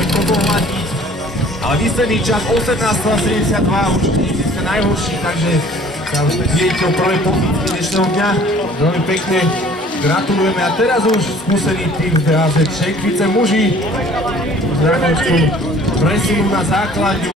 aj toto hľadiť. Ale výsledný čas 18:72, určite nie ste najhorší, takže vidíte o prvej pozícii dnešného dňa. Veľmi pekne gratulujeme. A teraz už skúsený tým z DAZ Šenkvice muži. Zdraví chcú presunú na základňu.